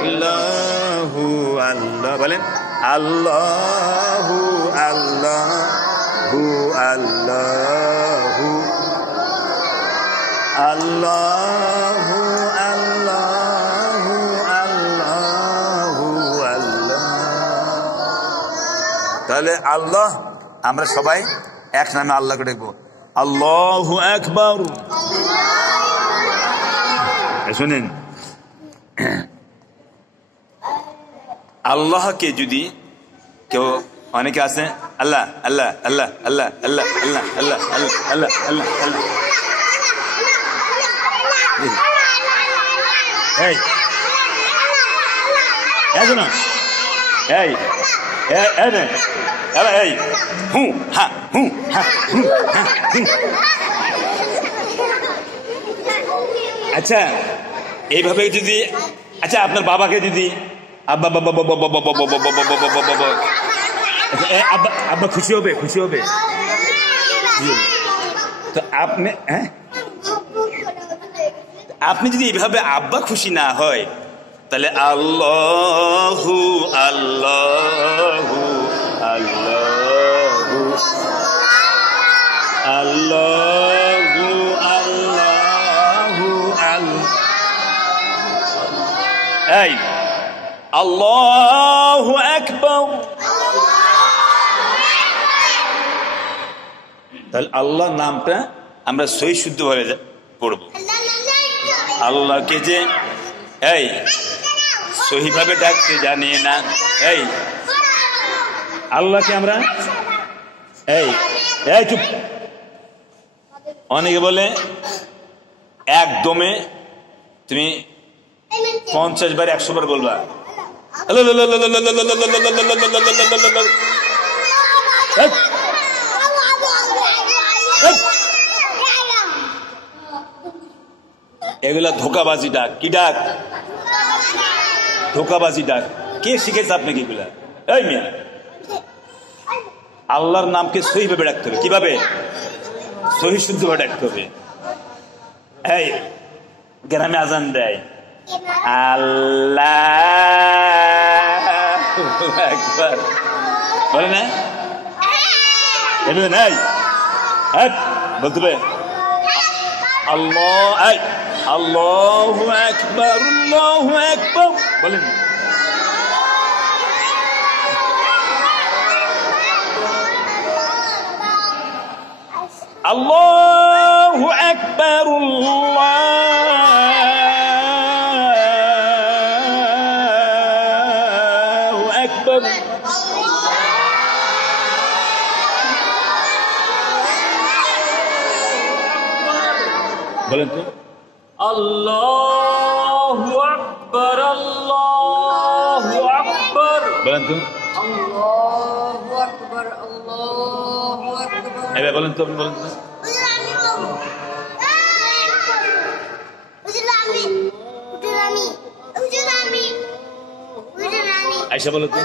আল্লাহু আল্লাহ বলেন, আল্লাহু আল্লাহু আল্লাহু আল্লাহু আল্লাহু আল্লাহু আল্লাহ। তাহলে আল্লাহ আমরা সবাই এক নামে আল্লাহকে দেখবো, আল্লাহু আকবার। শুনেন, আল্লাহকে যদি কেউ, অনেকে আছে আল্লাহ আল্লাহ আল্লাহ আল্লাহ আল্লাহ আল্লাহ আল্লাহ আল্লাহ আল্লাহ আল্লাহ আল্লাহ, এই না এই এই হু হা হু হা হু হা হু। আচ্ছা এইভাবে যদি, আচ্ছা আপনার বাবাকে যদি আব্বা বাবা বাবা বাবা বাবা বাবা বাবা বাবা, আব্বা আব্বা খুশি হবে, খুশি হবে। তো আপনি আপনি যদি এইভাবে আব্বা খুশি না হয়, তাহলে আল্লাহু আল্লাহু আল্লাহু আল্লাহু আল্লাহু আল্লাহ, এই আল্লাহু আকবার। তাহলে আল্লাহ নামটা আমরা সহি শুদ্ধ ভাবে পড়ব। আল্লাহকে যে এই সহি ভাবে ডাকতে জানি না, এই আল্লাহকে আমরা এই এই চুপ। অনেকে বলে একদমে তুমি 50 বার 100 বার বলবা, এগুলা ধোকাবাজি ডাক। কি ডাক? ধোকাবাজি ডাক। কে শিখেছে আপনাকে এগুলা? এই মিয়া, আল্লাহর নামকে সহি ভাবে ডাকতে হবে। কিভাবে? সহি শুদ্ধ ভাবে ডাকতে হবে। এই গ্রামে আজান দেয় আল্লাহু আকবার, বলে না? নাই বলতে হবে আল্লাহ, আল্লাহু আকবার, আল্লাহু আকবার বলেন। আল্লাহু আকবার, আল্লাহু আকবার। বলেন তো, আল্লাহু আকবার, আল্লাহু আকবার বলেন তো, আল্লাহু আকবার, আল্লাহু আকবার। এবার বলেন তো, আপনি বলেন তো। আয়েশা বলেন তো।